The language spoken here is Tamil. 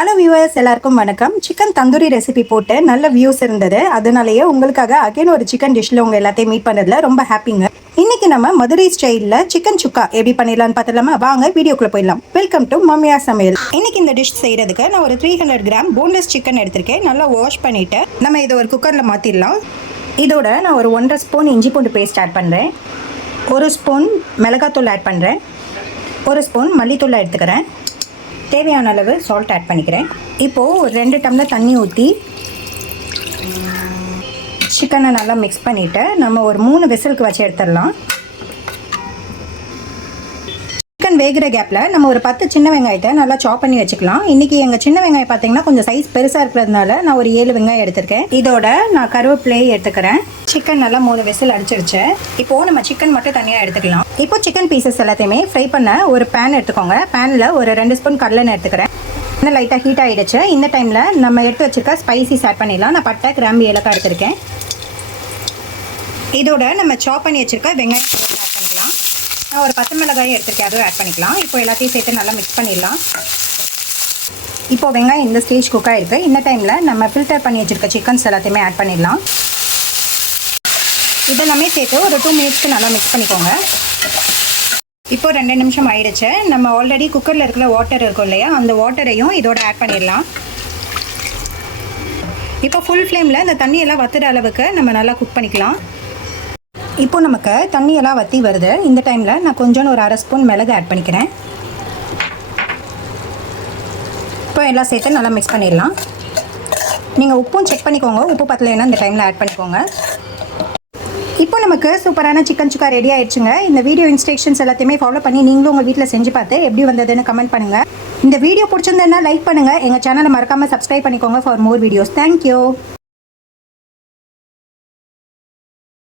ஹலோ வியூவர்ஸ், எல்லாருக்கும் வணக்கம். சிக்கன் தந்தூரி ரெசிபி போட்டு நல்ல வியூஸ் இருந்தது. அதனாலேயே உங்களுக்காக அகைன் ஒரு சிக்கன் டிஷ்ல உங்க எல்லாத்தையும் மீட் பண்ணதுல ரொம்ப ஹாப்பிங்க. இன்னைக்கு நம்ம மதுரை ஸ்டைலில் சிக்கன் சுக்கா எப்படி பண்ணிடலாம்னு பார்த்துலாமா? வாங்க வீடியோக்குள்ள போயிடலாம். வெல்கம் டு மம்மியா சமையல். இன்னைக்கு இந்த டிஷ் செய்யறதுக்கு நான் ஒரு 300 கிராம் போன்லெஸ் சிக்கன் எடுத்திருக்கேன். நல்லா வாஷ் பண்ணிட்டு நம்ம இதை ஒரு குக்கர்ல மாத்திடலாம். இதோட நான் ஒரு 1.5 ஸ்பூன் இஞ்சி பூண்டு பேஸ்ட் ஆட் பண்றேன். 1 ஸ்பூன் மிளகாத்தூள் ஆட் பண்றேன். 1 ஸ்பூன் மல்லித்தூள் எடுத்துக்கிறேன். தேவையான அளவு சால்ட் ஆட் பண்ணிக்கிறேன். இப்போது ஒரு 2 டம்ளர் தண்ணி ஊற்றி சிக்கனை நல்லா மிக்ஸ் பண்ணிவிட்டு நம்ம ஒரு 3 விசிலுக்கு வச்சு எடுத்துடலாம். சிக்கன் வேகிற கேப்பில் நம்ம ஒரு 10 சின்ன வெங்காயத்தை நல்லா சாப் பண்ணி வச்சுக்கலாம். இன்றைக்கி எங்கள் சின்ன வெங்காயம் பார்த்தீங்கன்னா கொஞ்சம் சைஸ் பெருசாக இருக்கிறதுனால நான் ஒரு 7 வெங்காயம் எடுத்திருக்கேன். இதோட நான் கருவேப்பிலையை எடுத்துக்கிறேன். சிக்கன் நல்லா 3 விசில் அடிச்சிருச்சு. இப்போது நம்ம சிக்கன் மட்டும் தனியாக எடுத்துக்கலாம். இப்போ சிக்கன் பீசஸ் எல்லாத்தையுமே ஃப்ரை பண்ண ஒரு பேன் எடுத்துக்கோங்க. பேனில் ஒரு 2 ஸ்பூன் கடலெண்ணெய் எடுத்துக்கிறேன். இன்னும் லைட்டாக ஹீட் ஆகிடுச்சு. இந்த டைமில் நம்ம எடுத்து வச்சுருக்க ஸ்பைசிஸ் ஆட் பண்ணிடலாம். நான் பட்டை, கிராம்பு, ஏலக்காய் எடுத்திருக்கேன். இதோட நம்ம சாப் பண்ணி வச்சுருக்க வெங்காயம் ஆட் பண்ணிக்கலாம். நான் ஒரு 10 மிளகாயும் எடுத்துருக்கேன், அதுவும் ஆட் பண்ணிக்கலாம். இப்போ எல்லாத்தையும் சேர்த்து நல்லா மிக்ஸ் பண்ணிடலாம். இப்போது வெங்காயம் இந்த ஸ்டேஜ் குக் ஆகிருக்கு. இந்த டைமில் நம்ம ஃபில்டர் பண்ணி வச்சுருக்க சிக்கன்ஸ் எல்லாத்தையுமே ஆட் பண்ணிடலாம். இதெல்லாமே சேர்த்து ஒரு 2 மினிட்ஸ்க்கு நல்லா மிக்ஸ் பண்ணிக்கோங்க. இப்போ 2 நிமிஷம் ஆயிடுச்சு. நம்ம ஆல்ரெடி குக்கரில் இருக்கிற வாட்டர் இருக்கும் இல்லையா, அந்த வாட்டரையும் இதோட ஆட் பண்ணிடலாம். இப்போ ஃபுல் ஃப்ளேமில் இந்த தண்ணியெல்லாம் வத்துற அளவுக்கு நம்ம நல்லா குக் பண்ணிக்கலாம். இப்போ நமக்கு தண்ணியெல்லாம் வற்றி வருது. இந்த டைமில் நான் கொஞ்சம் ஒரு 1/2 ஸ்பூன் மிளகு ஆட் பண்ணிக்கிறேன். இப்போ எல்லாம் சேர்த்து நல்லா மிக்ஸ் பண்ணிடலாம். நீங்கள் உப்பும் செக் பண்ணிக்கோங்க. உப்பு பத்தலைன்னா இந்த டைமில் ஆட் பண்ணிக்கோங்க. இப்போ நமக்கு சூப்பரான சிக்கன் சுக்கா ரெடி ஆயிடுச்சுங்க. இந்த வீடியோ இன்ஸ்ட்ரக்ஷன்ஸ் எல்லாத்தையுமே ஃபாலோ பண்ணி நீங்களும் உங்கள் வீட்டில் செஞ்சு பார்த்து எப்படி வந்ததுன்னு கமெண்ட் பண்ணுங்கள். இந்த வீடியோ பிடிச்சிருந்ததுன்னா லைக் பண்ணுங்கள். எங்கள் சேனலை மறக்காமல் சப்ஸ்கிரைப் பண்ணிக்கோங்க ஃபார் மோர் வீடியோஸ். தேங்க்யூ.